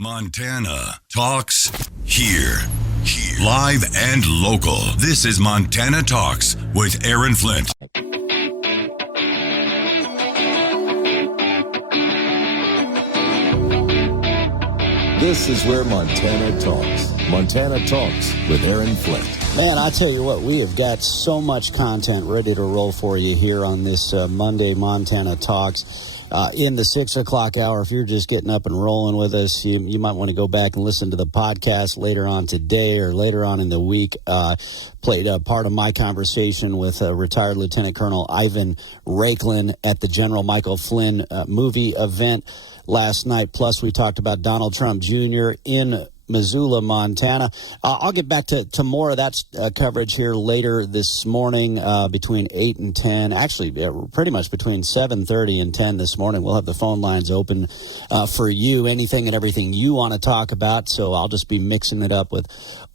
Montana Talks here. Live and local. This is Montana Talks with Aaron Flint. This is where Montana talks. Montana Talks with Aaron Flint. Man, I tell you what, we have got so much content ready to roll for you here on this Monday Montana Talks. In the 6 o'clock hour, if you're just getting up and rolling with us, you might want to go back and listen to the podcast later on today or later on in the week. Played a part of my conversation with retired Lieutenant Colonel Ivan Rakelin at the General Michael Flynn movie event last night. Plus, we talked about Donald Trump Jr. in Missoula, Montana. I'll get back to more of that coverage here later this morning between 8 and 10. Actually, pretty much between 7:30 and 10 this morning. We'll have the phone lines open for you, anything and everything you want to talk about. So I'll just be mixing it up with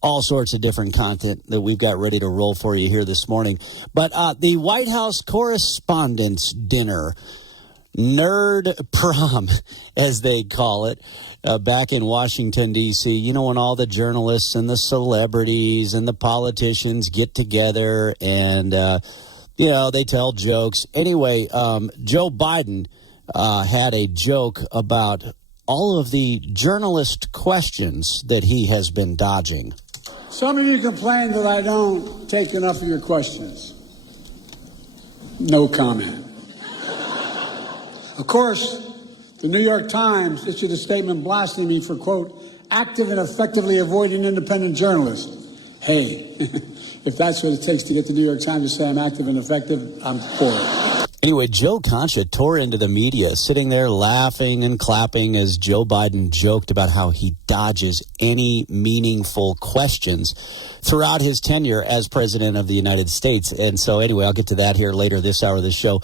all sorts of different content that we've got ready to roll for you here this morning. But the White House Correspondents' Dinner, Nerd Prom, as they call it, back in Washington, D.C., you know, when all the journalists and the celebrities and the politicians get together and, you know, they tell jokes. Anyway, Joe Biden had a joke about all of the journalist questions that he has been dodging. Some of you complain that I don't take enough of your questions. No comment. Of course, the New York Times issued a statement blasting me for, quote, active and effectively avoiding independent journalists. Hey, if that's what it takes to get the New York Times to say I'm active and effective, I'm for it. Anyway, Joe Concha tore into the media, sitting there laughing and clapping as Joe Biden joked about how he dodges any meaningful questions throughout his tenure as president of the United States. And so anyway, I'll get to that here later this hour of the show.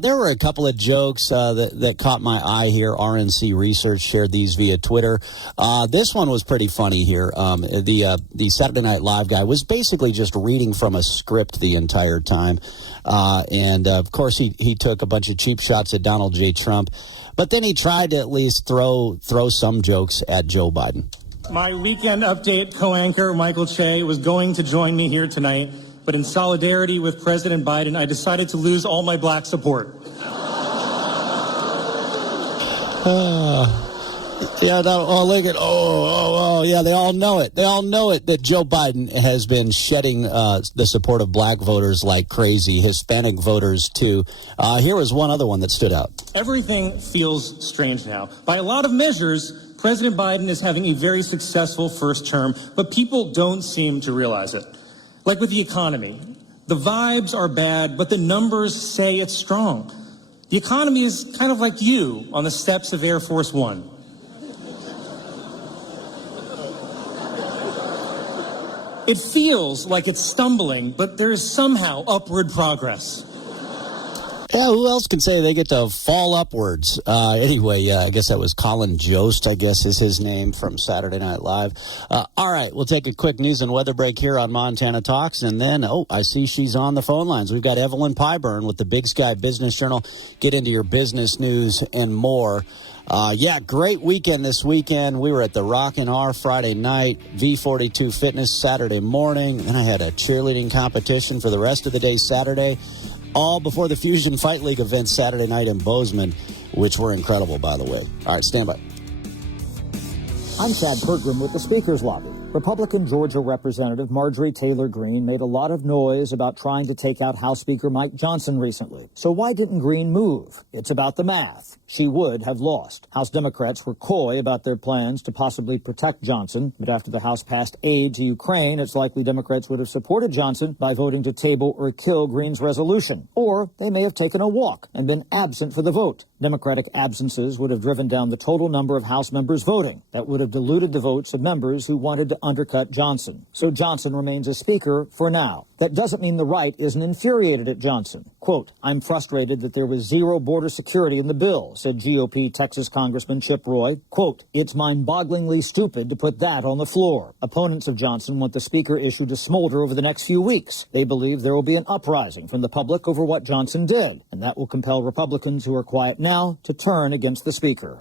There were a couple of jokes that caught my eye here. RNC Research shared these via Twitter. This one was pretty funny here. The Saturday Night Live guy was basically just reading from a script the entire time. And of course, he took a bunch of cheap shots at Donald J. Trump, but then he tried to at least throw some jokes at Joe Biden. My weekend update co-anchor, Michael Che, was going to join me here tonight, but in solidarity with President Biden, I decided to lose all my black support. Yeah, look at, yeah, they all know it. They all know it that Joe Biden has been shedding the support of black voters like crazy, Hispanic voters too. Here was one other one that stood out. Everything feels strange now. By a lot of measures, President Biden is having a very successful first term, but people don't seem to realize it. Like with the economy, the vibes are bad, but the numbers say it's strong. The economy is kind of like you on the steps of Air Force One. It feels like it's stumbling, but there is somehow upward progress. Yeah, who else can say they get to fall upwards? Anyway, I guess that was Colin Jost, I guess is his name, from Saturday Night Live. All right, we'll take a quick news and weather break here on Montana Talks. And then, I see she's on the phone lines. We've got Evelyn Pyburn with the Big Sky Business Journal. Get into your business news and more. Great weekend this weekend. We were at the Rockin' R Friday night, V42 Fitness Saturday morning, and I had a cheerleading competition for the rest of the day Saturday, all before the Fusion Fight League event Saturday night in Bozeman, which were incredible, by the way. All right, stand by. I'm Chad Pergram with the Speaker's Lobby. Republican Georgia Representative Marjorie Taylor Greene made a lot of noise about trying to take out House Speaker Mike Johnson recently. So why didn't Greene move? It's about the math. She would have lost. House Democrats were coy about their plans to possibly protect Johnson, but after the House passed aid to Ukraine, it's likely Democrats would have supported Johnson by voting to table or kill Greene's resolution. Or they may have taken a walk and been absent for the vote. Democratic absences would have driven down the total number of House members voting. That would have diluted the votes of members who wanted to undercut Johnson. So Johnson remains a speaker for now. That doesn't mean the right isn't infuriated at Johnson. Quote, I'm frustrated that there was zero border security in the bill, said GOP Texas Congressman Chip Roy. Quote, it's mind-bogglingly stupid to put that on the floor. Opponents of Johnson want the speaker issue to smolder over the next few weeks. They believe there will be an uprising from the public over what Johnson did, and that will compel Republicans who are quiet now to turn against the speaker.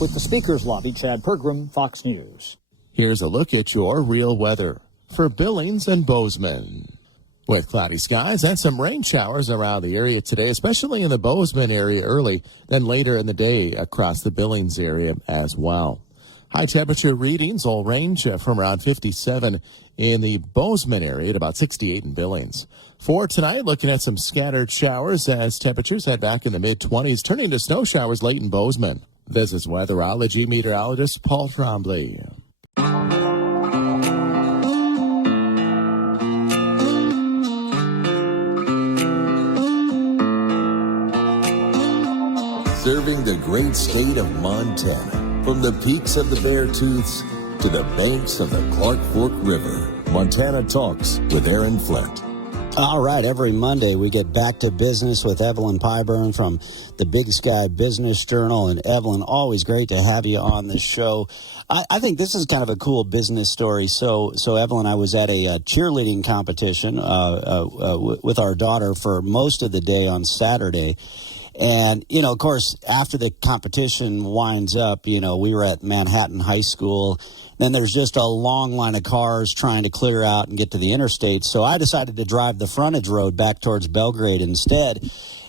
With the Speaker's Lobby, Chad Pergram, Fox News. Here's a look at your real weather for Billings and Bozeman. With cloudy skies and some rain showers around the area today, especially in the Bozeman area early, then later in the day across the Billings area as well. High temperature readings will range from around 57 in the Bozeman area to about 68 in Billings. For tonight, looking at some scattered showers as temperatures head back in the mid-20s, turning to snow showers late in Bozeman. This is weatherology meteorologist Paul Trombley. Serving the great state of Montana. From the peaks of the Beartooths to the banks of the Clark Fork River, Montana Talks with Aaron Flint. All right, every Monday we get back to business with Evelyn Pyburn from the Big Sky Business Journal. And Evelyn, always great to have you on the show. I think this is kind of a cool business story. So Evelyn, I was at a cheerleading competition with our daughter for most of the day on Saturday. And, you know, of course, after the competition winds up, you know, we were at Manhattan High School. Then there's just a long line of cars trying to clear out and get to the interstate. So I decided to drive the frontage road back towards Belgrade instead.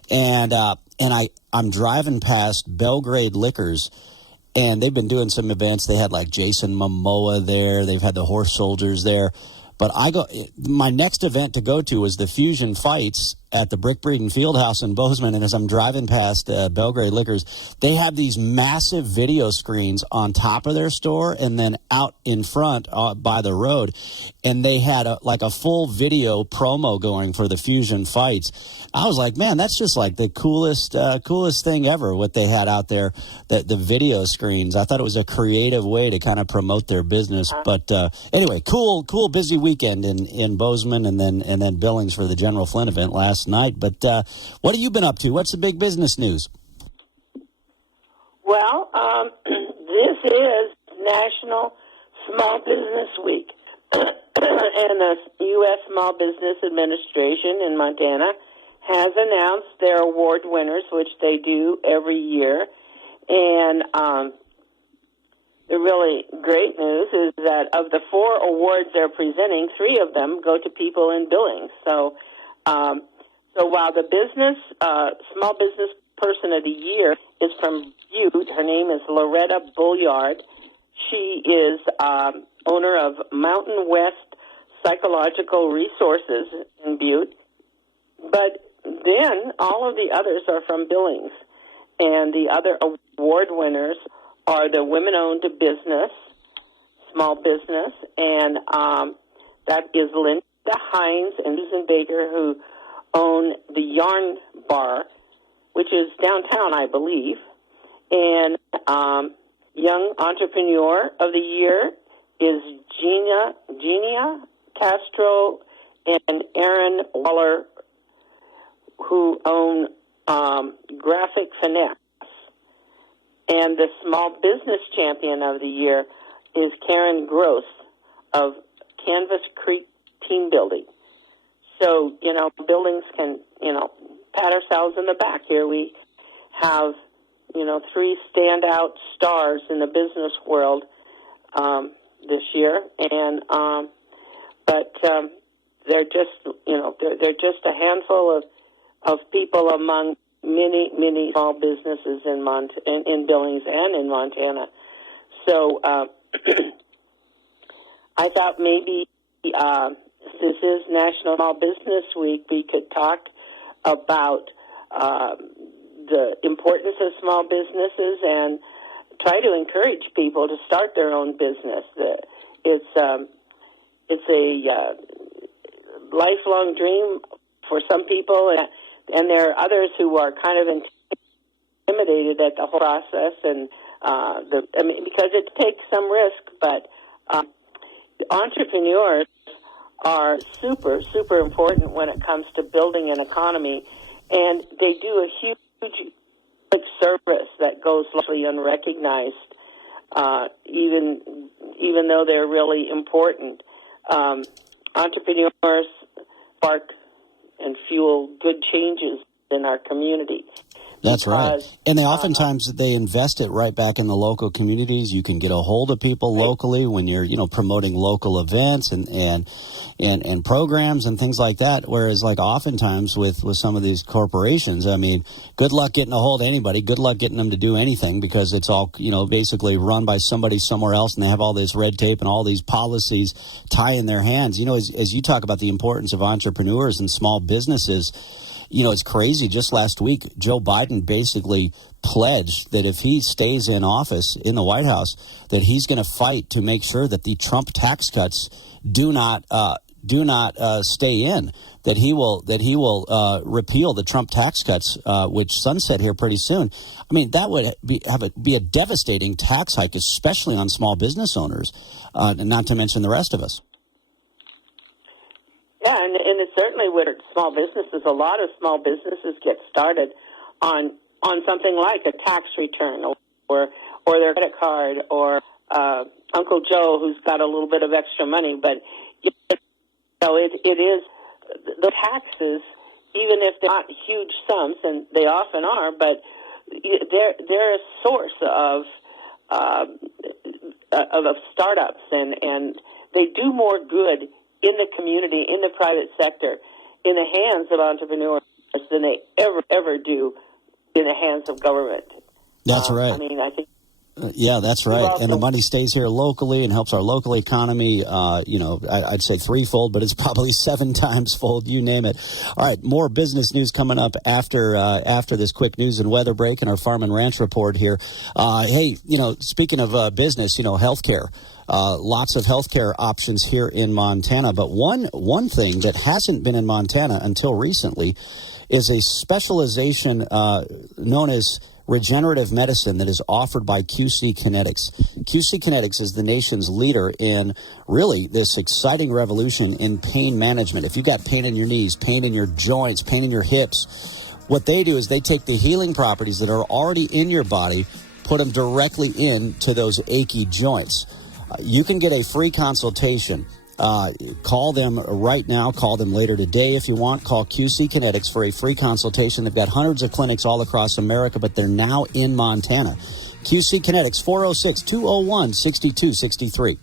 And I'm driving past Belgrade Liquors, and they've been doing some events. They had like Jason Momoa there. They've had the Horse Soldiers there. But my next event to go to was the Fusion Fights at the Brick Breeden Fieldhouse in Bozeman. And as I'm driving past Belgrade Liquors, they have these massive video screens on top of their store and then out in front by the road. And they had a full video promo going for the Fusion Fights. I was like, man, that's just like the coolest thing ever, what they had out there, the video screens. I thought it was a creative way to kind of promote their business. But anyway, cool, busy weekend in Bozeman and then Billings for the General Flynn event last night. But what have you been up to? What's the big business news? Well, this is National Small Business Week. And the U.S. Small Business Administration in Montana has announced their award winners, which they do every year. And the really great news is that of the 4 awards they're presenting, 3 of them go to people in Billings. So while the Small Business Person of the Year is from Butte, her name is Loretta Bulliard. She is owner of Mountain West Psychological Resources in Butte. But then all of the others are from Billings. And the other award winners are the Women-Owned Business, Small Business, and that is Linda Hines and Susan Baker, who own the Yarn Bar, which is downtown, I believe. And Young Entrepreneur of the Year is Genia Castro and Aaron Waller, who own Graphic Finesse. And the Small Business Champion of the Year is Karen Gross of Canvas Creek Team Building. So, Billings can, pat ourselves in the back here. We have, 3 standout stars in the business world this year. And, but they're just, they're just a handful of people among many small businesses in Billings and in Montana. So I thought maybe this is National Small Business Week, we could talk about the importance of small businesses and try to encourage people to start their own business. It's a lifelong dream for some people, and there are others who are kind of intimidated at the whole process, and because it takes some risk. But entrepreneurs are super important when it comes to building an economy, and they do a huge service that goes largely unrecognized, even though they're really important. Entrepreneurs spark and fuel good changes in our community. That's right. And they oftentimes they invest it right back in the local communities. You can get a hold of people locally when you're, promoting local events and programs and things like that. Whereas like oftentimes with some of these corporations, I mean, good luck getting a hold of anybody. Good luck getting them to do anything because it's all, basically run by somebody somewhere else, and they have all this red tape and all these policies tying their hands. As you talk about the importance of entrepreneurs and small businesses, it's crazy. Just last week, Joe Biden basically pledged that if he stays in office in the White House, that he's going to fight to make sure that the Trump tax cuts do not stay in. That he will repeal the Trump tax cuts, which sunset here pretty soon. I mean, that would be a devastating tax hike, especially on small business owners, and not to mention the rest of us. Yeah, and it certainly would hurt small businesses. A lot of small businesses get started on something like a tax return or their credit card or Uncle Joe who's got a little bit of extra money. But it is the taxes, even if they're not huge sums, and they often are, but they're a source of startups, and they do more good in the community, in the private sector, in the hands of entrepreneurs than they ever do in the hands of government. That's right. I mean, I think. Yeah, that's right. And the money stays here locally and helps our local economy, I'd say threefold, but it's probably 7 times fold, you name it. All right, more business news coming up after this quick news and weather break and our farm and ranch report here. Hey, speaking of business, healthcare. Lots of healthcare options here in Montana, but one thing that hasn't been in Montana until recently is a specialization known as regenerative medicine that is offered by QC Kinetics. QC Kinetics is the nation's leader in really this exciting revolution in pain management. If you've got pain in your knees, pain in your joints, pain in your hips, what they do is they take the healing properties that are already in your body, put them directly into those achy joints. You can get a free consultation. Call them right now. Call them later today if you want. Call QC Kinetics for a free consultation. They've got hundreds of clinics all across America, but they're now in Montana. QC Kinetics, 406-201-6263.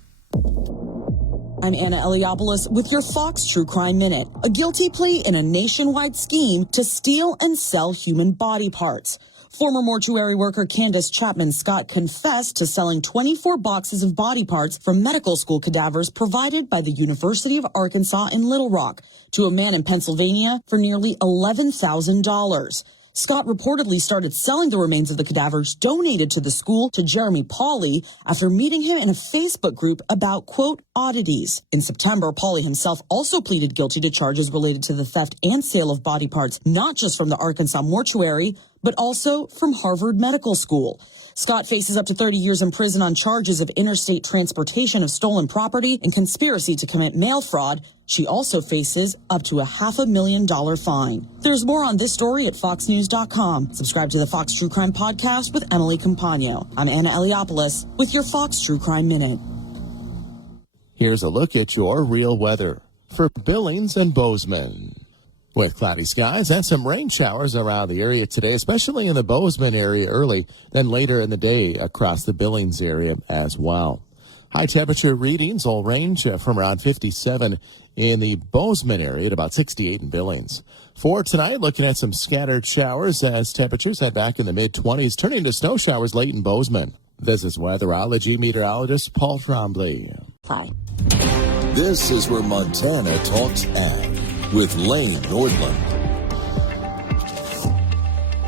I'm Anna Eliopoulos with your Fox True Crime Minute. A guilty plea in a nationwide scheme to steal and sell human body parts. Former mortuary worker Candace Chapman Scott confessed to selling 24 boxes of body parts from medical school cadavers provided by the University of Arkansas in Little Rock to a man in Pennsylvania for nearly $11,000. Scott reportedly started selling the remains of the cadavers donated to the school to Jeremy Pauley after meeting him in a Facebook group about, quote, oddities. In September, Pauley himself also pleaded guilty to charges related to the theft and sale of body parts, not just from the Arkansas mortuary, but also from Harvard Medical School. Scott faces up to 30 years in prison on charges of interstate transportation of stolen property and conspiracy to commit mail fraud. She also faces up to a $500,000 fine. There's more on this story at foxnews.com. Subscribe to the Fox True Crime Podcast with Emily Compagno. I'm Anna Eliopoulos with your Fox True Crime Minute. Here's a look at your real weather for Billings and Bozeman. With cloudy skies and some rain showers around the area today, especially in the Bozeman area early, then later in the day across the Billings area as well. High temperature readings will range from around 57 in the Bozeman area to about 68 in Billings. For tonight, looking at some scattered showers as temperatures head back in the mid-20s, turning to snow showers late in Bozeman. This is weatherology meteorologist Paul Trombley. Hi. This is where Montana talks ag with Lane Nordland.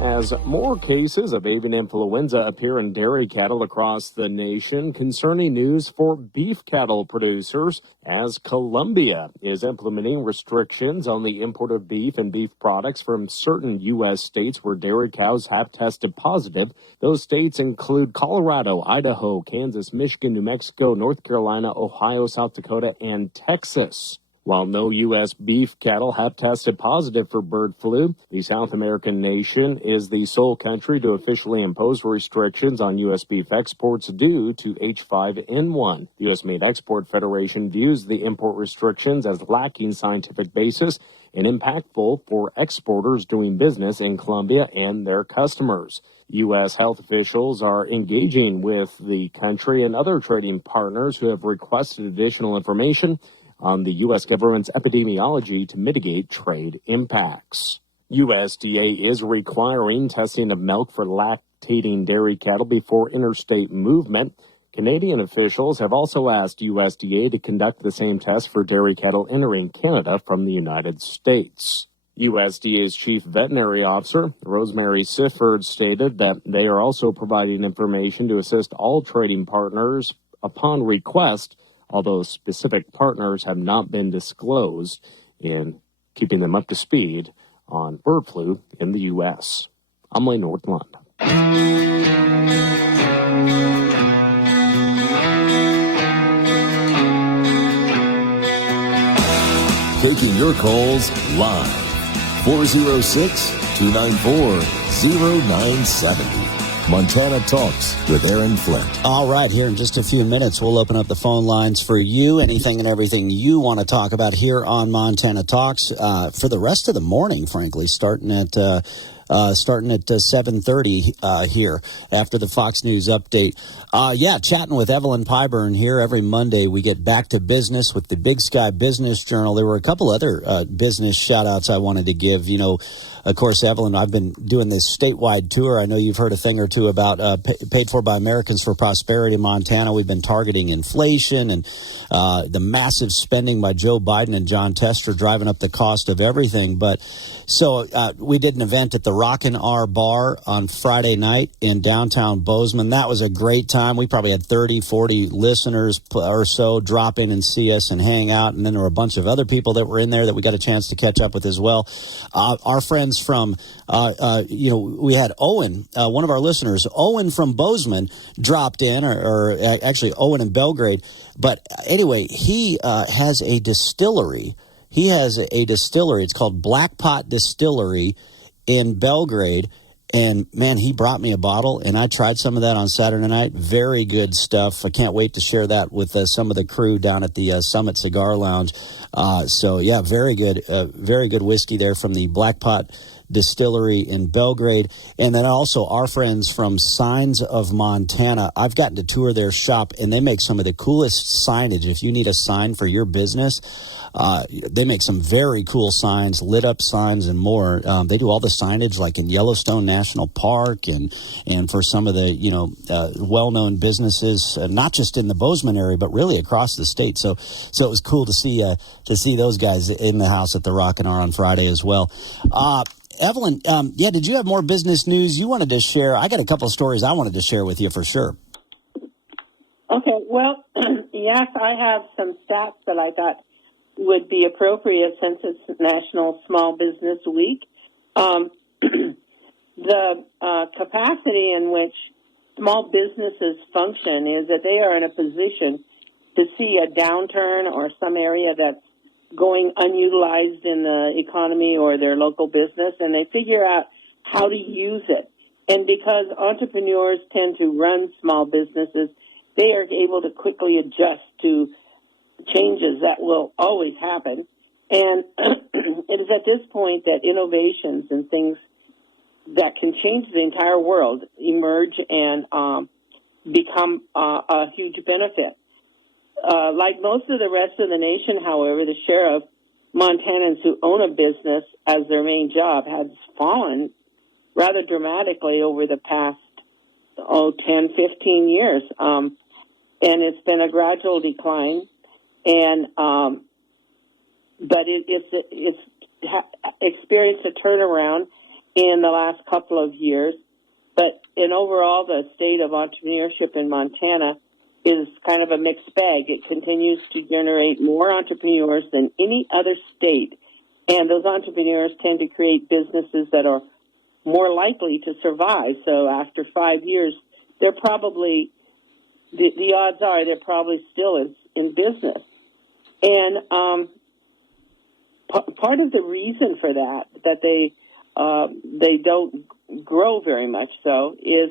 As more cases of avian influenza appear in dairy cattle across the nation, concerning news for beef cattle producers as Colombia is implementing restrictions on the import of beef and beef products from certain U.S. states where dairy cows have tested positive. Those states include Colorado, Idaho, Kansas, Michigan, New Mexico, North Carolina, Ohio, South Dakota, and Texas. While no U.S. beef cattle have tested positive for bird flu, the South American nation is the sole country to officially impose restrictions on U.S. beef exports due to H5N1. The U.S. Meat Export Federation views the import restrictions as lacking scientific basis and impactful for exporters doing business in Colombia and their customers. U.S. health officials are engaging with the country and other trading partners who have requested additional information on the U.S. government's epidemiology to mitigate trade impacts. USDA is requiring testing of milk for lactating dairy cattle before interstate movement. Canadian officials have also asked USDA to conduct the same test for dairy cattle entering Canada from the United States. USDA's chief veterinary officer, Rosemary Sifford, stated that they are also providing information to assist all trading partners upon request, although specific partners have not been disclosed, in keeping them up to speed on bird flu in the U.S. I'm Lane Northland. Taking your calls live. 406-294-0970. Montana Talks with Aaron Flint. All right, here in just a few minutes, we'll open up the phone lines for you, anything and everything you want to talk about here on Montana Talks for the rest of the morning, frankly, starting at 7:30 here after the Fox News update. Chatting with Evelyn Pyburn here every Monday. We get back to business with the Big Sky Business Journal. There were a couple other business shout-outs I wanted to give. You know, of course, Evelyn, I've been doing this statewide tour. I know you've heard a thing or two about Paid For by Americans for Prosperity in Montana. We've been targeting inflation and the massive spending by Joe Biden and John Tester driving up the cost of everything. But so we did an event at the Rockin' R Bar on Friday night in downtown Bozeman. That was a great time. We probably had 30, 40 listeners or so drop in and see us and hang out. And then there were a bunch of other people that were in there that we got a chance to catch up with as well. Our friends from, we had Owen, one of our listeners, Owen from Bozeman dropped in, or actually Owen in Belgrade. But anyway, he has a distillery. He has a distillery. It's called Black Pot Distillery in Belgrade. And, man, he brought me a bottle, and I tried some of that on Saturday night. Very good stuff. I can't wait to share that with some of the crew down at the Summit Cigar Lounge. Very good whiskey there from the Black Pot Distillery in Belgrade. And then also our friends from Signs of Montana. I've gotten to tour their shop, and they make some of the coolest signage. If you need a sign for your business, they make some very cool signs, lit up signs and more. They do all the signage like in Yellowstone National Park and for some of the, well-known businesses, not just in the Bozeman area, but really across the state. So it was cool to see those guys in the house at the Rockin' R on Friday as well. Evelyn, did you have more business news you wanted to share? I got a couple of stories I wanted to share with you for sure. Okay, well, yes, I have some stats that I thought would be appropriate since it's National Small Business Week. The capacity in which small businesses function is that they are in a position to see a downturn or some area that's going unutilized in the economy or their local business, and they figure out how to use it. And because entrepreneurs tend to run small businesses, they are able to quickly adjust to changes that will always happen. And it is at this point that innovations and things that can change the entire world emerge and become a huge benefit. Like most of the rest of the nation, however, the share of Montanans who own a business as their main job has fallen rather dramatically over the past 10, 15 years. And it's been a gradual decline. And but it's experienced a turnaround in the last couple of years. But in overall, the state of entrepreneurship in Montana is kind of a mixed bag. It continues to generate more entrepreneurs than any other state, and those entrepreneurs tend to create businesses that are more likely to survive. So after 5 years, they're probably, the odds are they're probably still in business. And part of the reason for that they don't grow very much so, is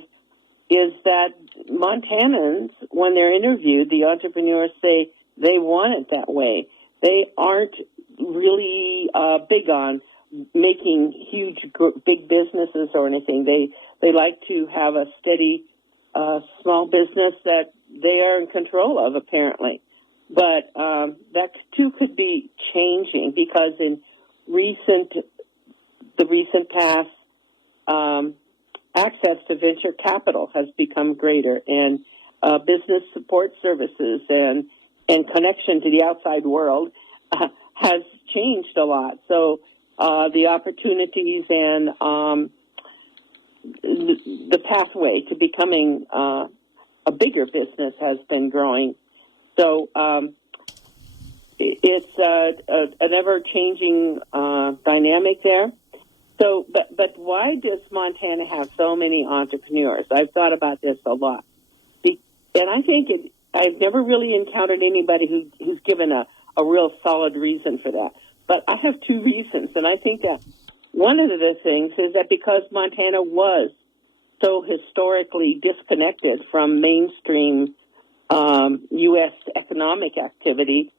that Montanans, when they're interviewed, the entrepreneurs say they want it that way. They aren't really big on making huge, big businesses or anything. They like to have a steady, small business that they are in control of, apparently. But that too could be changing because in the recent past, access to venture capital has become greater, and business support services and connection to the outside world has changed a lot. So the opportunities and the pathway to becoming a bigger business has been growing. So it's an ever-changing dynamic there. So, but why does Montana have so many entrepreneurs? I've thought about this a lot, and I think I've never really encountered anybody who's given a real solid reason for that. But I have two reasons, and I think that one of the things is that because Montana was so historically disconnected from mainstream U.S. economic activity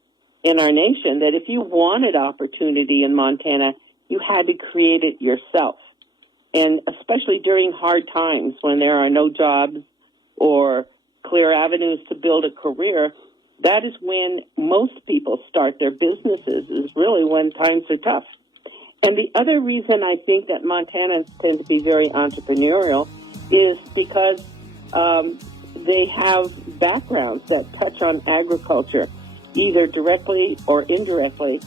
in our nation, that if you wanted opportunity in Montana, you had to create it yourself. And especially during hard times when there are no jobs or clear avenues to build a career, that is when most people start their businesses, is really when times are tough. And the other reason I think that Montanans tend to be very entrepreneurial is because they have backgrounds that touch on agriculture, either directly or indirectly.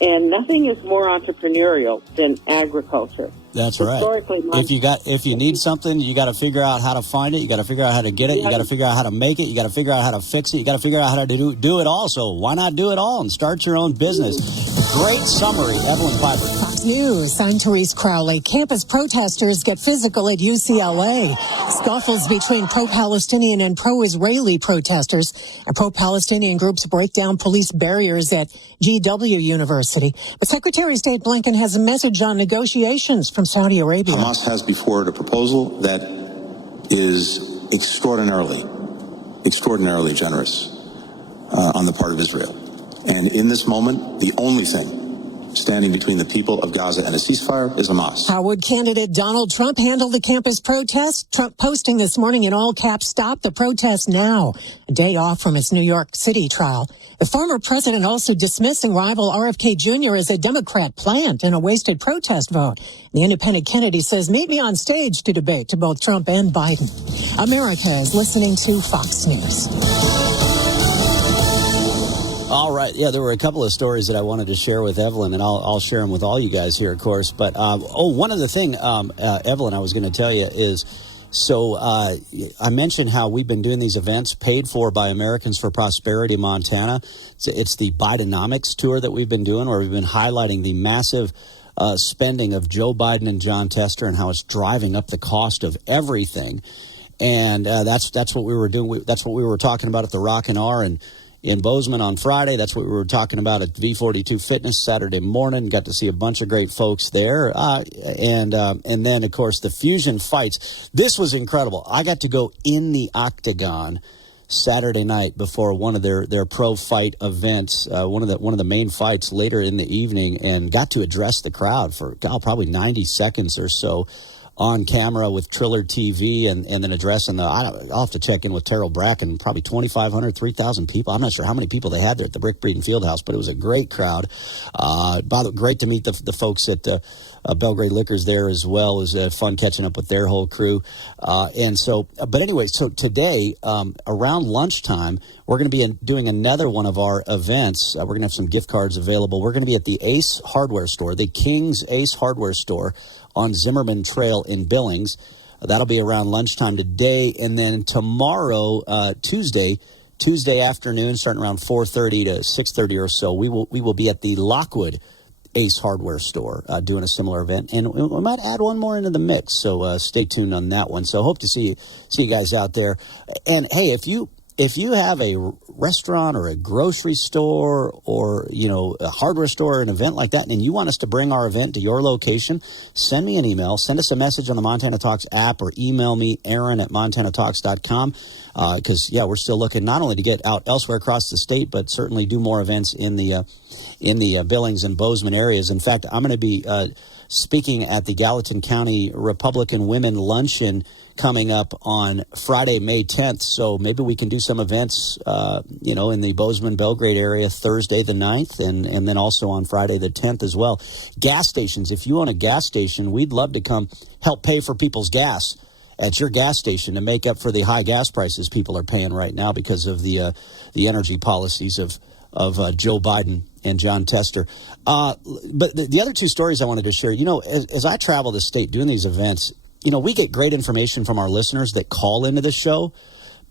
And nothing is more entrepreneurial than agriculture. That's right. If you need something, you got to figure out how to find it. You got to figure out how to get it. You got to figure out how to make it. You got to figure out how to fix it. You got to figure out how to do it all. So why not do it all and start your own business? Great summary, Evelyn Piper. Fox News. I'm Therese Crowley. Campus protesters get physical at UCLA. Scuffles between pro-Palestinian and pro-Israeli protesters, and pro-Palestinian groups break down police barriers at GW University. But Secretary of State Blinken has a message on negotiations from Saudi Arabia. Hamas has before it a proposal that is extraordinarily generous on the part of Israel. And in this moment, the only thing standing between the people of Gaza and a ceasefire is Hamas. How would candidate Donald Trump handle the campus protest? Trump posting this morning in all caps, "Stop the protest now," a day off from his New York City trial. The former president also dismissing rival RFK Jr. as a Democrat plant in a wasted protest vote. The independent Kennedy says, "Meet me on stage to debate," to both Trump and Biden. America is listening to Fox News. All right. Yeah, there were a couple of stories that I wanted to share with Evelyn, and I'll share them with all you guys here, of course. But, one other thing, Evelyn, I was going to tell you is, so I mentioned how we've been doing these events paid for by Americans for Prosperity Montana. It's the Bidenomics tour that we've been doing, where we've been highlighting the massive spending of Joe Biden and John Tester and how it's driving up the cost of everything. And that's what we were doing. That's what we were talking about at the Rock and R and in Bozeman on Friday. That's what we were talking about at V42 Fitness Saturday morning. Got to see a bunch of great folks there. And then, of course, the Fusion fights. This was incredible. I got to go in the octagon Saturday night before one of their pro fight events, one of the main fights later in the evening, and got to address the crowd for probably 90 seconds or so on camera with Triller TV, and then addressing I'll have to check in with Terrell Bracken, probably 2,500, 3,000 people. I'm not sure how many people they had there at the Brick Breeden Fieldhouse, but it was a great crowd. Great to meet the folks at Belgrade Liquors there as well. It was fun catching up with their whole crew. But anyway, so today, around lunchtime, we're going to be doing another one of our events. We're going to have some gift cards available. We're going to be at the Ace Hardware Store, the King's Ace Hardware Store on Zimmerman Trail in Billings. That'll be around lunchtime today. And then tomorrow, Tuesday afternoon, starting around 4:30 to 6:30 or so, we will be at the Lockwood Ace Hardware Store doing a similar event. And we might add one more into the mix. So stay tuned on that one. So hope to see you guys out there. And hey, if you if you have a restaurant or a grocery store or, a hardware store, an event like that, and you want us to bring our event to your location, send me an email, send us a message on the Montana Talks app, or email me, Aaron@MontanaTalks.com. Because, we're still looking not only to get out elsewhere across the state, but certainly do more events in the Billings and Bozeman areas. In fact, I'm going to be speaking at the Gallatin County Republican Women Luncheon coming up on Friday, May 10th. So maybe we can do some events, in the Bozeman-Belgrade area Thursday the 9th, and then also on Friday the 10th as well. Gas stations. If you own a gas station, we'd love to come help pay for people's gas at your gas station to make up for the high gas prices people are paying right now because of the energy policies of Joe Biden and John Tester. But the other two stories I wanted to share, as I travel the state doing these events, we get great information from our listeners that call into the show,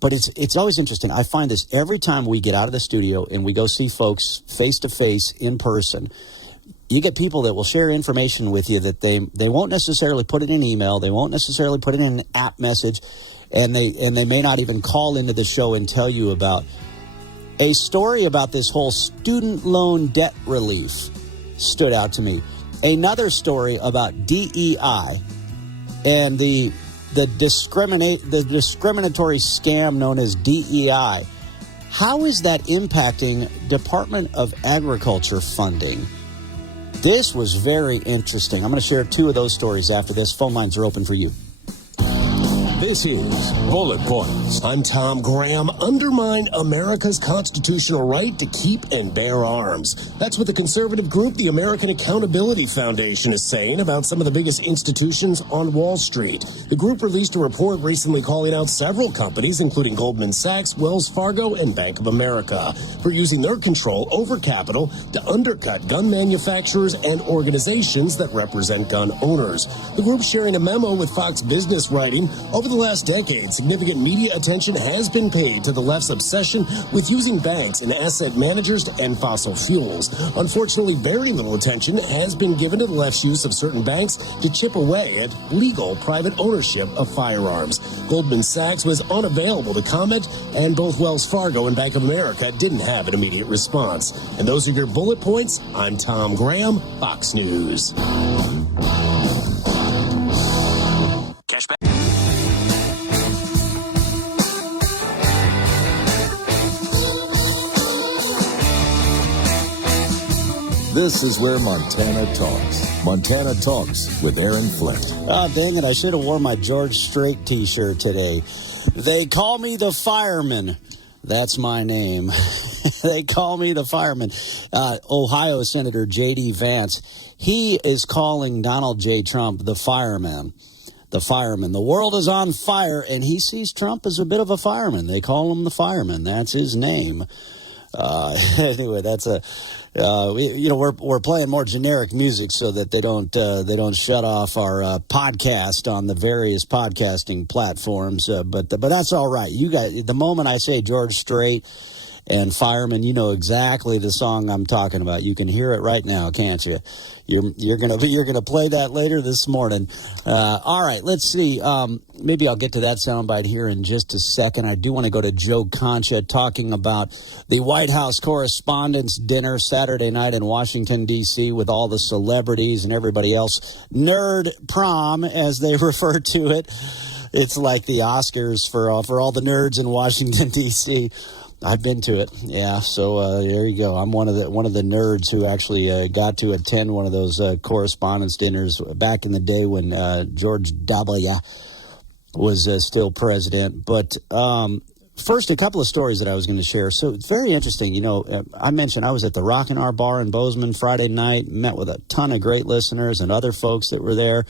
but it's always interesting. I find this every time we get out of the studio and we go see folks face to face in person. You get people that will share information with you that they won't necessarily put it in email, they won't necessarily put it in an app message, and they may not even call into the show and tell you about a story about this whole student loan debt relief stood out to me. Another story about DEI and the discriminatory scam known as DEI. How is that impacting Department of Agriculture funding? This was very interesting. I'm going to share two of those stories after this. Phone lines are open for you. This is Bullet Points. I'm Tom Graham. Undermine America's constitutional right to keep and bear arms. That's what the conservative group, the American Accountability Foundation, is saying about some of the biggest institutions on Wall Street. The group released a report recently calling out several companies, including Goldman Sachs, Wells Fargo, and Bank of America, for using their control over capital to undercut gun manufacturers and organizations that represent gun owners. The group sharing a memo with Fox Business writing, over the last decade, significant media attention has been paid to the left's obsession with using banks and asset managers to end fossil fuels. Unfortunately, very little attention has been given to the left's use of certain banks to chip away at legal private ownership of firearms. Goldman Sachs was unavailable to comment, and both Wells Fargo and Bank of America didn't have an immediate response. And those are your bullet points. I'm Tom Graham, Fox News. Cashback. This is where Montana talks. Montana Talks with Aaron Flint. Oh, dang it. I should have worn my George Strait t-shirt today. They call me the fireman. That's my name. They call me the fireman. Ohio Senator J.D. Vance, he is calling Donald J. Trump the fireman. The fireman. The world is on fire, and he sees Trump as a bit of a fireman. They call him the fireman. That's his name. Anyway, that's we're playing more generic music so that they don't shut off our podcast on the various podcasting platforms. But that's all right. You guys, the moment I say George Strait and fireman, you know exactly the song I'm talking about. You can hear it right now, can't you? You're gonna play that later this morning. All right, let's see. Maybe I'll get to that soundbite here in just a second. I do want to go to Joe Concha talking about the White House Correspondents' Dinner Saturday night in Washington, D.C. with all the celebrities and everybody else. Nerd prom, as they refer to it. It's like the Oscars for all the nerds in Washington, D.C. I've been to it, yeah. So there you go. I'm one of the nerds who actually got to attend one of those correspondence dinners back in the day when George W. was still president. But first, a couple of stories that I was going to share. So it's very interesting. I mentioned I was at the Rockin' R Bar in Bozeman Friday night, met with a ton of great listeners and other folks that were there.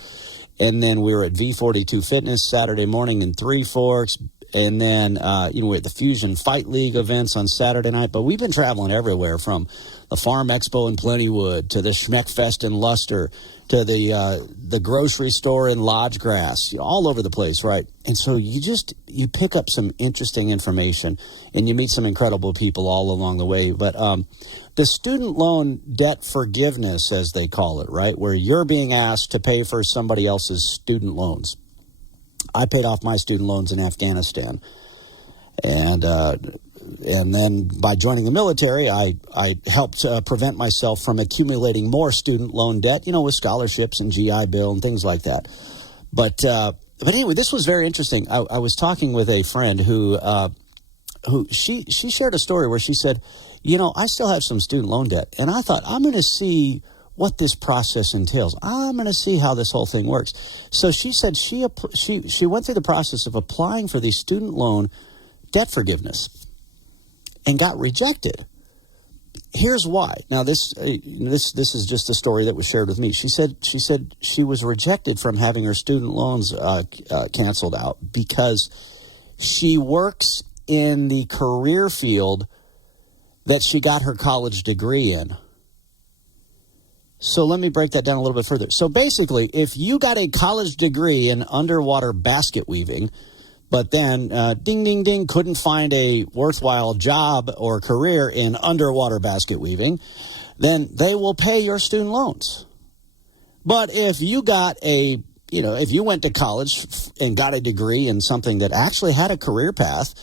And then we were at V42 Fitness Saturday morning in Three Forks. And then, we had the Fusion Fight League events on Saturday night. But we've been traveling everywhere, from the Farm Expo in Plentywood to the Schmeckfest in Luster to the grocery store in Lodgegrass, all over the place, right? And so you pick up some interesting information and you meet some incredible people all along the way. But the student loan debt forgiveness, as they call it, right, where you're being asked to pay for somebody else's student loans. I paid off my student loans in Afghanistan. And then by joining the military, I helped prevent myself from accumulating more student loan debt, with scholarships and GI Bill and things like that. But anyway, this was very interesting. I was talking with a friend who she shared a story where she said, I still have some student loan debt. And I thought, I'm going to see what this process entails. I'm going to see how this whole thing works. So she said she went through the process of applying for the student loan debt forgiveness and got rejected. Here's why. Now, this is just a story that was shared with me. She said she was rejected from having her student loans canceled out because she works in the career field that she got her college degree in. So let me break that down a little bit further. So basically, if you got a college degree in underwater basket weaving, but then, ding, ding, ding, couldn't find a worthwhile job or career in underwater basket weaving, then they will pay your student loans. But if you got if you went to college and got a degree in something that actually had a career path,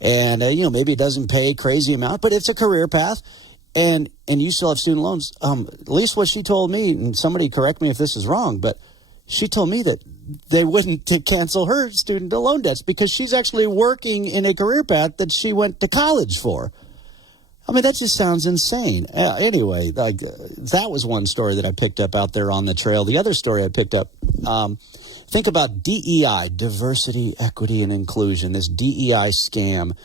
and, maybe it doesn't pay a crazy amount, but it's a career path, and you still have student loans, at least what she told me, and somebody correct me if this is wrong, but she told me that they wouldn't cancel her student loan debts because she's actually working in a career path that she went to college for. I mean, that just sounds insane. Anyway, that was one story that I picked up out there on the trail. The other story I picked up, think about DEI, diversity, equity, and inclusion, this DEI scam,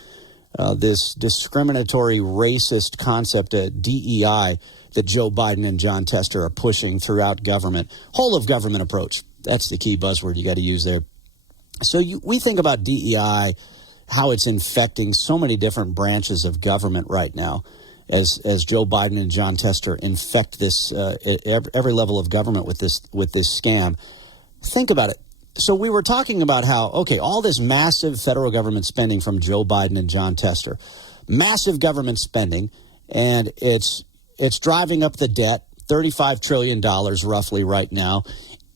this discriminatory, racist concept of DEI that Joe Biden and John Tester are pushing throughout government. Whole of government approach. That's the key buzzword you got to use there. So we think about DEI, how it's infecting so many different branches of government right now as Joe Biden and John Tester infect this every level of government with this scam. Think about it. So we were talking about how, all this massive federal government spending from Joe Biden and John Tester, massive government spending, and it's driving up the debt, $35 trillion roughly right now.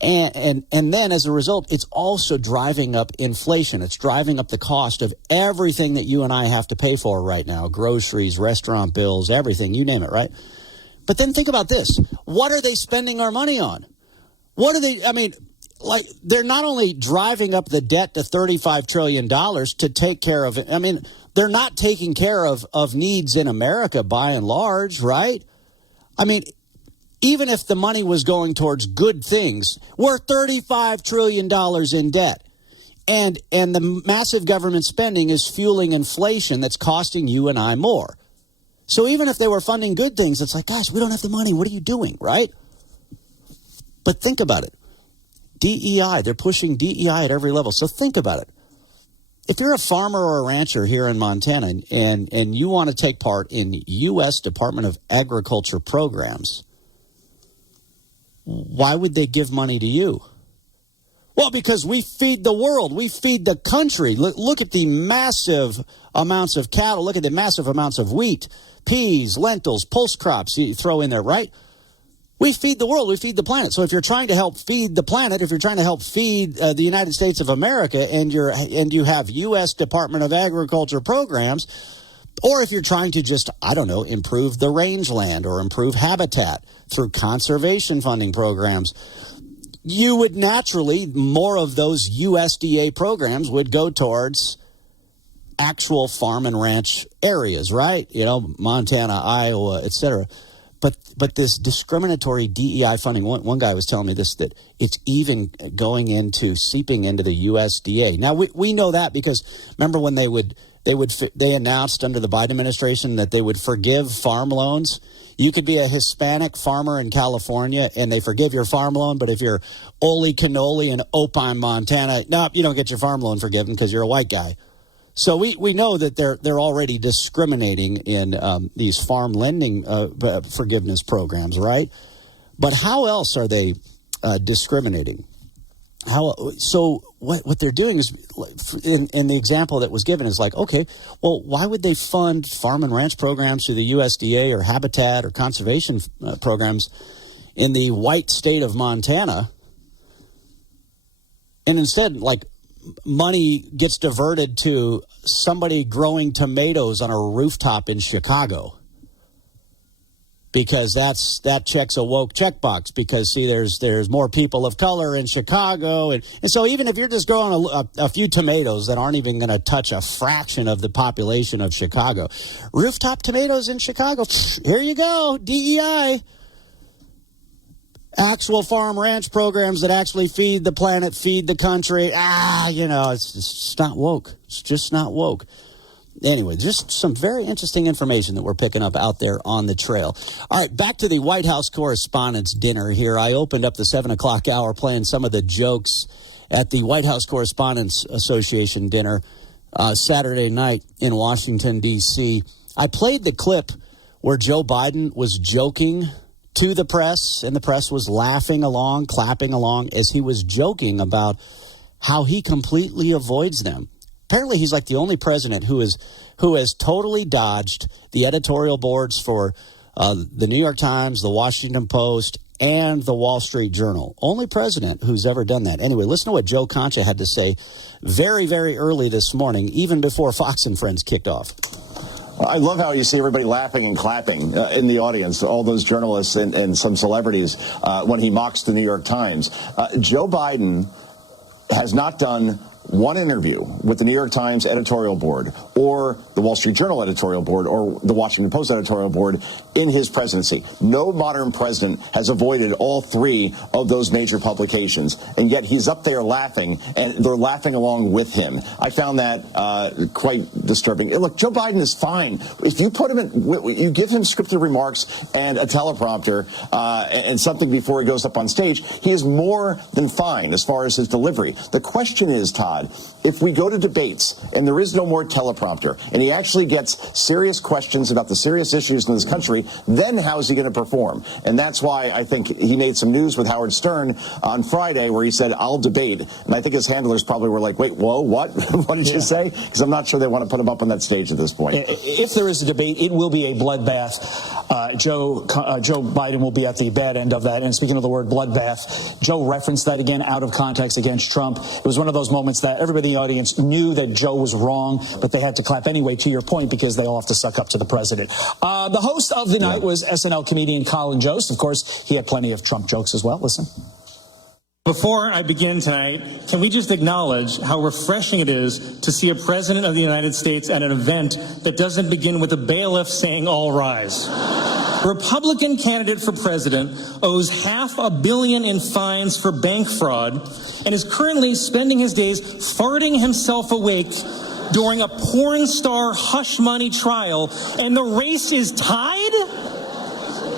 And then as a result, it's also driving up inflation. It's driving up the cost of everything that you and I have to pay for right now. Groceries, restaurant bills, everything, you name it, right? But then think about this. What are they spending our money on? They're not only driving up the debt to $35 trillion to take care of it. I mean, they're not taking care of needs in America by and large, right? I mean, even if the money was going towards good things, we're $35 trillion in debt. And the massive government spending is fueling inflation that's costing you and I more. So even if they were funding good things, it's like, gosh, we don't have the money. What are you doing, right? But think about it. DEI, they're pushing DEI at every level. So think about it. If you're a farmer or a rancher here in Montana and you want to take part in U.S. Department of Agriculture programs, why would they give money to you? Well, because we feed the world. We feed the country. Look at the massive amounts of cattle. Look at the massive amounts of wheat, peas, lentils, pulse crops you throw in there, right? We feed the world. We feed the planet. So if you're trying to help feed the planet, if you're trying to help feed the United States of America and you have U.S. Department of Agriculture programs, or if you're trying to just, improve the rangeland or improve habitat through conservation funding programs, you would naturally, more of those USDA programs would go towards actual farm and ranch areas, right? Montana, Iowa, et cetera. But this discriminatory DEI funding, one guy was telling me this, that it's even seeping into the USDA. Now, we know that because remember when they announced under the Biden administration that they would forgive farm loans. You could be a Hispanic farmer in California and they forgive your farm loan, but if you're Ole Cannoli in Opine, Montana, no, you don't get your farm loan forgiven because you're a white guy. So we know that they're already discriminating in these farm lending forgiveness programs, right? But how else are they discriminating? So what they're doing is, in the example that was given, is like, okay, well, why would they fund farm and ranch programs through the USDA or habitat or conservation programs in the white state of Montana, and instead, money gets diverted to somebody growing tomatoes on a rooftop in Chicago. Because that checks a woke checkbox. Because, see, there's more people of color in Chicago. And so even if you're just growing a few tomatoes that aren't even going to touch a fraction of the population of Chicago, rooftop tomatoes in Chicago, here you go, DEI. Actual farm ranch programs that actually feed the planet, feed the country. It's not woke. It's just not woke. Anyway, just some very interesting information that we're picking up out there on the trail. All right, back to the White House Correspondents' Dinner here. I opened up the 7 o'clock hour playing some of the jokes at the White House Correspondents Association dinner Saturday night in Washington, D.C. I played the clip where Joe Biden was joking to the press, and the press was laughing along, clapping along, as he was joking about how he completely avoids them. Apparently, he's like the only president who has totally dodged the editorial boards for the New York Times, the Washington Post, and the Wall Street Journal. Only president who's ever done that. Anyway, listen to what Joe Concha had to say very, very early this morning, even before Fox and Friends kicked off. I love how you see everybody laughing and clapping in the audience, all those journalists and some celebrities when he mocks the New York Times. Joe Biden has not done one interview with the New York Times editorial board or the Wall Street Journal editorial board or the Washington Post editorial board in his presidency. No modern president has avoided all three of those major publications, and yet he's up there laughing, and they're laughing along with him. I found that quite disturbing. Look, Joe Biden is fine. If you put him you give him scripted remarks and a teleprompter and something before he goes up on stage, he is more than fine as far as his delivery. The question is, Todd, if we go to debates and there is no more teleprompter and he actually gets serious questions about the serious issues in this country, then how is he going to perform? And that's why I think he made some news with Howard Stern on Friday where he said, I'll debate. And I think his handlers probably were like, wait, whoa, what? What did you say? Because I'm not sure they want to put him up on that stage at this point. If there is a debate, it will be a bloodbath. Joe Biden will be at the bad end of that. And speaking of the word bloodbath, Joe referenced that again out of context against Trump. It was one of those moments that everybody in the audience knew that Joe was wrong, but they had to clap anyway, to your point, because they all have to suck up to the president. The host of the night was SNL comedian Colin Jost. Of course, he had plenty of Trump jokes as well. Listen. Before I begin tonight, can we just acknowledge how refreshing it is to see a president of the United States at an event that doesn't begin with a bailiff saying all rise? Republican candidate for president owes $500 million in fines for bank fraud and is currently spending his days farting himself awake during a porn star hush money trial, and the race is tied?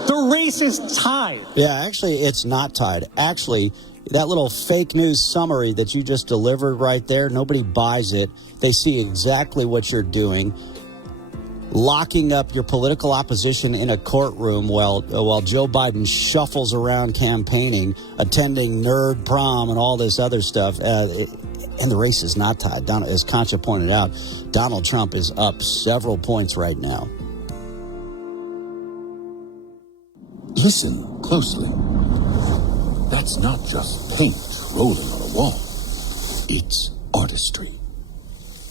The race is tied. Yeah, actually, it's not tied. Actually, that little fake news summary that you just delivered right there, nobody buys it. They see exactly what you're doing. Locking up your political opposition in a courtroom while Joe Biden shuffles around campaigning, attending nerd prom and all this other stuff. And the race is not tied. As Concha pointed out, Donald Trump is up several points right now. Listen closely. That's not just paint rolling on a wall. It's artistry.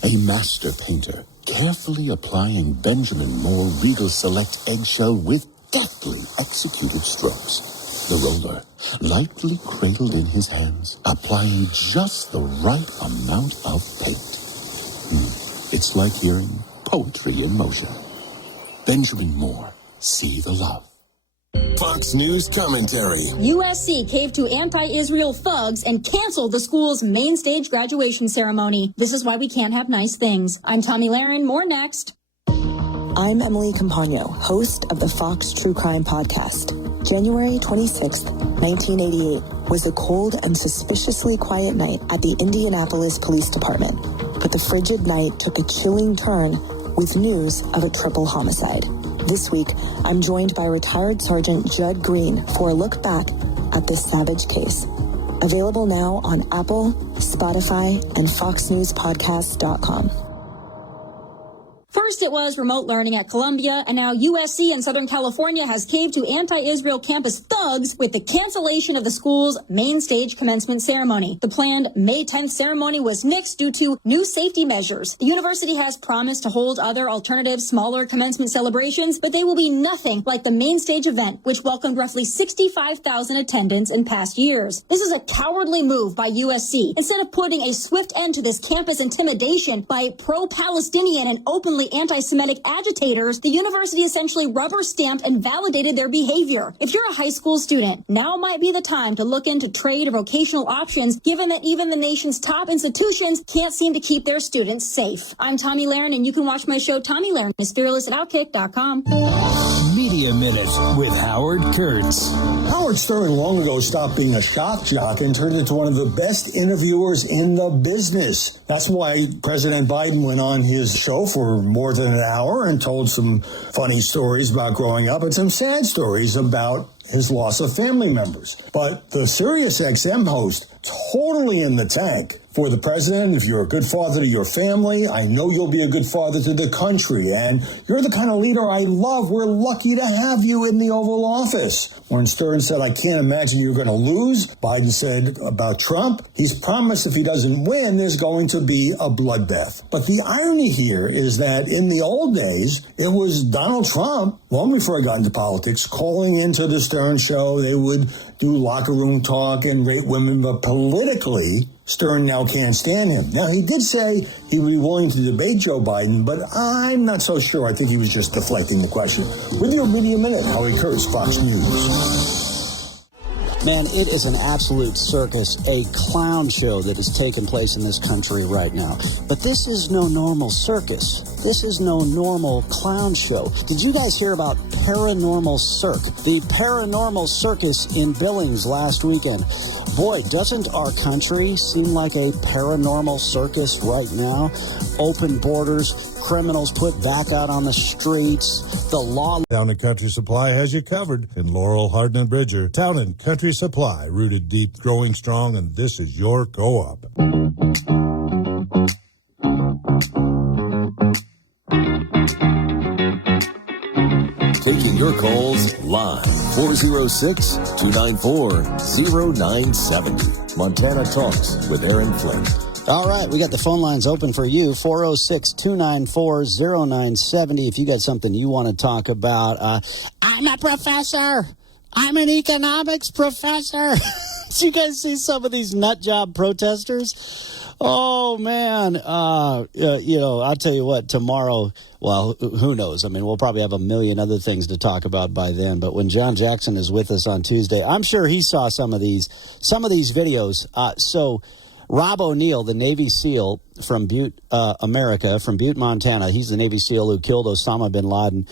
A master painter carefully applying Benjamin Moore Regal Select Eggshell with deftly executed strokes. The roller, lightly cradled in his hands, applying just the right amount of paint. It's like hearing poetry in motion. Benjamin Moore, see the love. Fox News commentary. USC caved to anti-Israel thugs and canceled the school's main stage graduation ceremony. This is why we can't have nice things. I'm Tommy Lahren. More next. I'm Emily Campagno, host of the Fox True Crime Podcast. January 26th, 1988 was a cold and suspiciously quiet night at the Indianapolis Police Department. But the frigid night took a chilling turn with news of a triple homicide. This week, I'm joined by retired Sergeant Judd Green for a look back at this savage case. Available now on Apple, Spotify, and FoxNewsPodcasts.com. First it was remote learning at Columbia, and now USC in Southern California has caved to anti-Israel campus thugs with the cancellation of the school's main stage commencement ceremony. The planned May 10th ceremony was nixed due to new safety measures. The university has promised to hold other alternative, smaller commencement celebrations, but they will be nothing like the main stage event, which welcomed roughly 65,000 attendants in past years. This is a cowardly move by USC. Instead of putting a swift end to this campus intimidation by pro-Palestinian and openly anti-Semitic agitators, the university essentially rubber-stamped and validated their behavior. If you're a high school student, now might be the time to look into trade or vocational options, given that even the nation's top institutions can't seem to keep their students safe. I'm Tommy Lahren, and you can watch my show Tommy Lahren is Fearless at Outkick.com. Media Minute with Howard Kurtz. Howard Stern long ago stopped being a shock jock and turned into one of the best interviewers in the business. That's why President Biden went on his show for more than an hour and told some funny stories about growing up and some sad stories about his loss of family members. But the Sirius XM host, totally in the tank for the president. If you're a good father to your family, I know you'll be a good father to the country. And you're the kind of leader I love. We're lucky to have you in the Oval Office. When Stern said, I can't imagine you're going to lose, Biden said about Trump, he's promised if he doesn't win, there's going to be a bloodbath. But the irony here is that in the old days, it was Donald Trump, long before I got into politics, calling into the Stern show. They would do locker room talk and rate women, but politically, Stern now can't stand him. Now, he did say he would be willing to debate Joe Biden, but I'm not so sure. I think he was just deflecting the question. With your Media Minute, Howard Kurtz, Fox News. Man, it is an absolute circus, a clown show that is taking place in this country right now. But this is no normal circus. This is no normal clown show. Did you guys hear about Paranormal Cirque? The Paranormal Circus in Billings last weekend. Boy, doesn't our country seem like a paranormal circus right now? Open borders, criminals put back out on the streets, the law. Town and Country Supply has you covered in Laurel, Hardin, and Bridger. Town and Country Supply, rooted deep, growing strong, and this is your co-op. Taking your calls live, 406-294-0970. Montana Talks with Aaron Flint. All right, we got the phone lines open for you, 406-294-0970. If you got something you want to talk about, I'm a professor. I'm an economics professor. Did you guys see some of these nut job protesters? Oh, man. I'll tell you what, tomorrow, well, who knows? I mean, we'll probably have a million other things to talk about by then. But when John Jackson is with us on Tuesday, I'm sure he saw some of these videos. So Rob O'Neill, the Navy SEAL from Butte, Montana, he's the Navy SEAL who killed Osama bin Laden.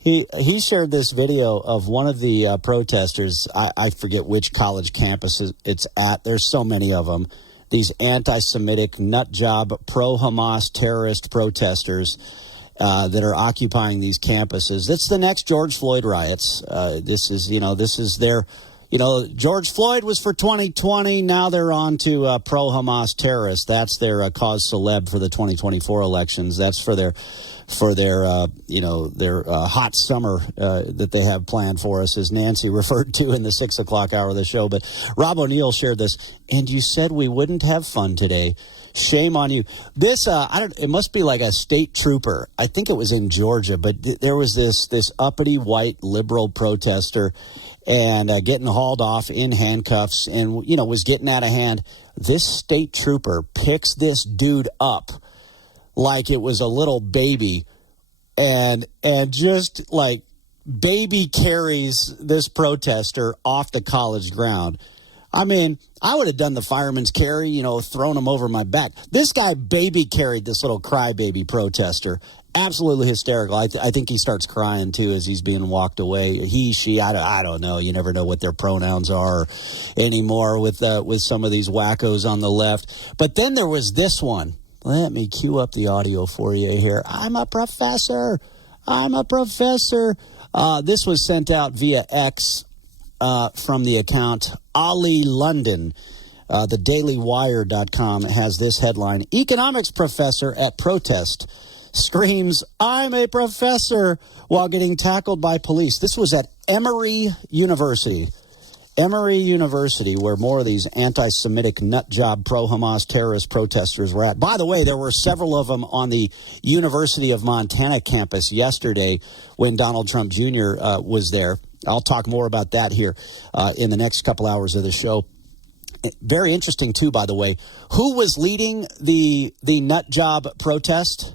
He shared this video of one of the protesters. I forget which college campus it's at. There's so many of them. These anti-Semitic, nut-job, pro-Hamas terrorist protesters that are occupying these campuses. It's the next George Floyd riots. This is their, George Floyd was for 2020. Now they're on to pro-Hamas terrorists. That's their cause celeb for the 2024 elections. That's for their hot summer that they have planned for us, as Nancy referred to in the 6 o'clock hour of the show. But Rob O'Neill shared this, and you said we wouldn't have fun today. Shame on you. This, it must be like a state trooper. I think it was in Georgia, but there was this uppity white liberal protester and getting hauled off in handcuffs and, was getting out of hand. This state trooper picks this dude up like it was a little baby and just like baby carries this protester off the college ground. I mean, I would have done the fireman's carry, thrown him over my back. This guy baby carried this little crybaby protester. Absolutely hysterical. I think he starts crying, too, as he's being walked away. He, she, I don't know. You never know what their pronouns are anymore with some of these wackos on the left. But then there was this one. Let me cue up the audio for you here. I'm a professor. This was sent out via X from the account Ollie London. TheDailyWire.com has this headline: Economics professor at protest screams, "I'm a professor," while getting tackled by police. This was at Emory University. Emory University, where more of these anti-Semitic nutjob pro-Hamas terrorist protesters were at. By the way, there were several of them on the University of Montana campus yesterday when Donald Trump Jr. Was there. I'll talk more about that here in the next couple hours of the show. Very interesting, too, by the way. Who was leading the nutjob protest?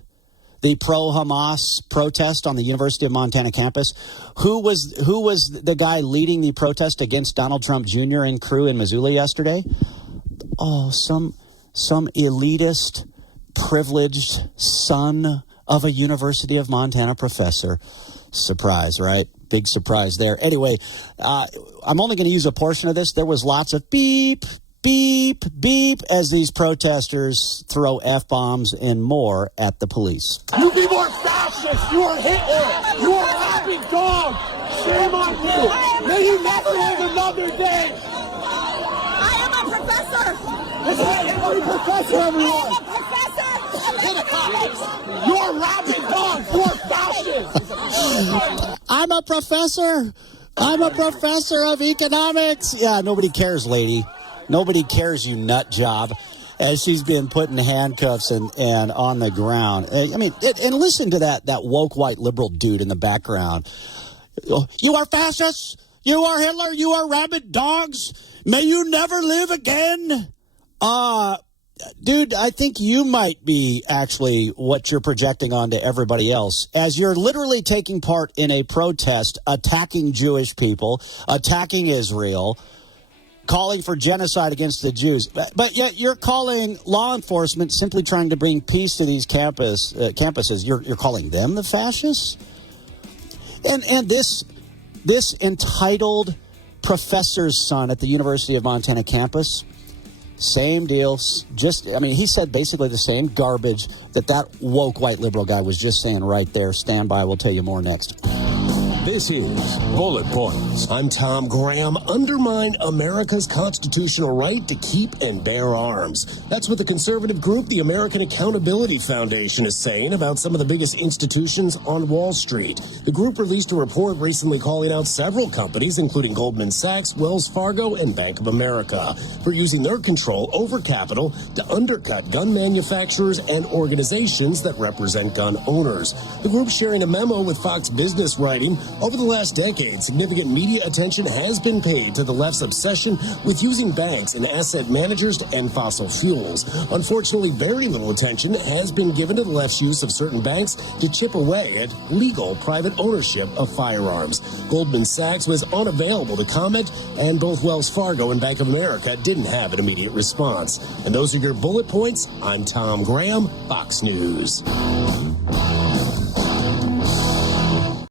The pro-Hamas protest on the University of Montana campus. Who was the guy leading the protest against Donald Trump Jr. and crew in Missoula yesterday? Oh, some elitist, privileged son of a University of Montana professor. Surprise, right? Big surprise there. Anyway, I'm only going to use a portion of this. There was lots of beep, beep, beep as these protesters throw F-bombs and more at the police. You people are fascists. You are Hitler. You are a laughing dog. Shame on you. May you never live another day. I am a professor. This is every professor, everyone. I am a professor. You're rabid dogs. You're fascists. I'm a professor. I'm a professor of economics. Yeah, nobody cares, lady. Nobody cares, you nut job, as she's been put in handcuffs and on the ground. I mean, and listen to that woke white liberal dude in the background. You are fascists. You are Hitler. You are rabid dogs. May you never live again. Dude, I think you might be actually what you're projecting onto everybody else, as you're literally taking part in a protest attacking Jewish people, attacking Israel, calling for genocide against the Jews. But yet you're calling law enforcement simply trying to bring peace to these campuses. You're calling them the fascists? And this entitled professor's son at the University of Montana campus, same deal. He said basically the same garbage that woke white liberal guy was just saying right there. Stand by. We'll tell you more next. This is Bullet Points. I'm Tom Graham. Undermine America's constitutional right to keep and bear arms. That's what the conservative group, the American Accountability Foundation, is saying about some of the biggest institutions on Wall Street. The group released a report recently calling out several companies, including Goldman Sachs, Wells Fargo, and Bank of America, for using their control over capital to undercut gun manufacturers and organizations that represent gun owners. The group sharing a memo with Fox Business writing, over the last decade, significant media attention has been paid to the left's obsession with using banks and asset managers to end fossil fuels. Unfortunately, very little attention has been given to the left's use of certain banks to chip away at legal private ownership of firearms. Goldman Sachs was unavailable to comment, and both Wells Fargo and Bank of America didn't have an immediate response. And those are your bullet points. I'm Tom Graham, Fox News.